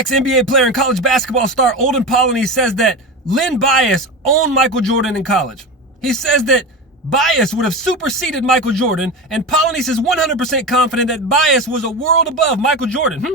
Ex-NBA player and college basketball star Olden Polynice says that Len Bias owned Michael Jordan in college. He says that Bias would have superseded Michael Jordan, and Polynice is 100% confident that Bias was a world above Michael Jordan.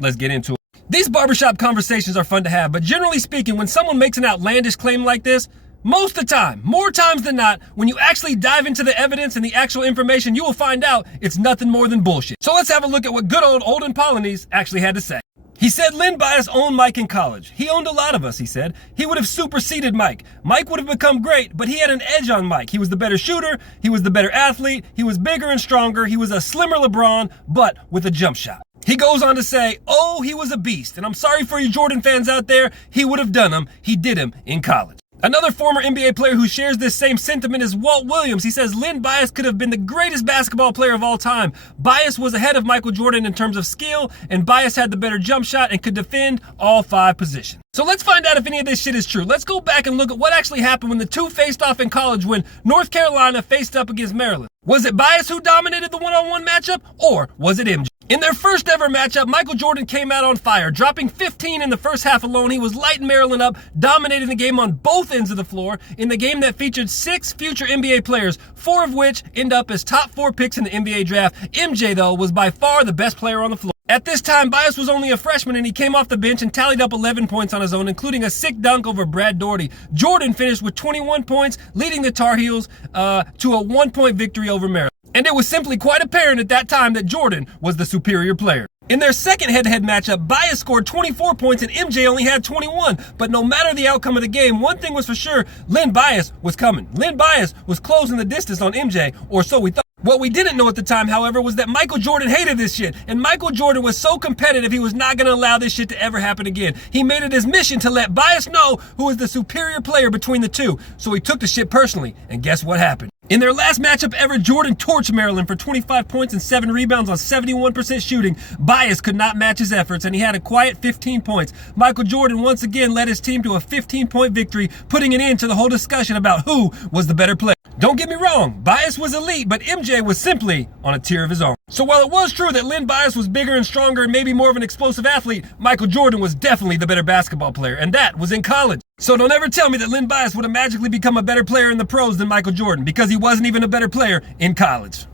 Let's get into it. These barbershop conversations are fun to have, but generally speaking, when someone makes an outlandish claim like this, most of the time, more times than not, when you actually dive into the evidence and the actual information, you will find out it's nothing more than bullshit. So let's have a look at what good old Olden Polynice actually had to say. He said Len Bias owned Mike in college. He owned a lot of us, he said. He would have superseded Mike. Mike would have become great, but he had an edge on Mike. He was the better shooter. He was the better athlete. He was bigger and stronger. He was a slimmer LeBron, but with a jump shot. He goes on to say, oh, he was a beast. And I'm sorry for you Jordan fans out there. He would have done him. He did him in college. Another former NBA player who shares this same sentiment is Walt Williams. He says Len Bias could have been the greatest basketball player of all time. Bias was ahead of Michael Jordan in terms of skill, and Bias had the better jump shot and could defend all 5 positions. So let's find out if any of this shit is true. Let's go back and look at what actually happened when the two faced off in college when North Carolina faced up against Maryland. Was it Bias who dominated the one-on-one matchup, or was it MJ? In their first ever matchup, Michael Jordan came out on fire, dropping 15 in the first half alone. He was lighting Maryland up, dominating the game on both ends of the floor in the game that featured 6 future NBA players, 4 of which end up as top 4 picks in the NBA draft. MJ, though, was by far the best player on the floor. At this time, Bias was only a freshman, and he came off the bench and tallied up 11 points on his own, including a sick dunk over Brad Daugherty. Jordan finished with 21 points, leading the Tar Heels to a 1-point victory over Maryland. And it was simply quite apparent at that time that Jordan was the superior player. In their second head-to-head matchup, Bias scored 24 points and MJ only had 21. But no matter the outcome of the game, one thing was for sure, Len Bias was coming. Len Bias was closing the distance on MJ, or so we thought. What we didn't know at the time, however, was that Michael Jordan hated this shit. And Michael Jordan was so competitive, he was not going to allow this shit to ever happen again. He made it his mission to let Bias know who was the superior player between the two. So he took the shit personally. And guess what happened? In their last matchup ever, Jordan torched Maryland for 25 points and 7 rebounds on 71% shooting. Bias could not match his efforts, and he had a quiet 15 points. Michael Jordan once again led his team to a 15-point victory, putting an end to the whole discussion about who was the better player. Don't get me wrong, Bias was elite, but MJ was simply on a tier of his own. So while it was true that Len Bias was bigger and stronger and maybe more of an explosive athlete, Michael Jordan was definitely the better basketball player, and that was in college. So don't ever tell me that Len Bias would have magically become a better player in the pros than Michael Jordan, because he wasn't even a better player in college.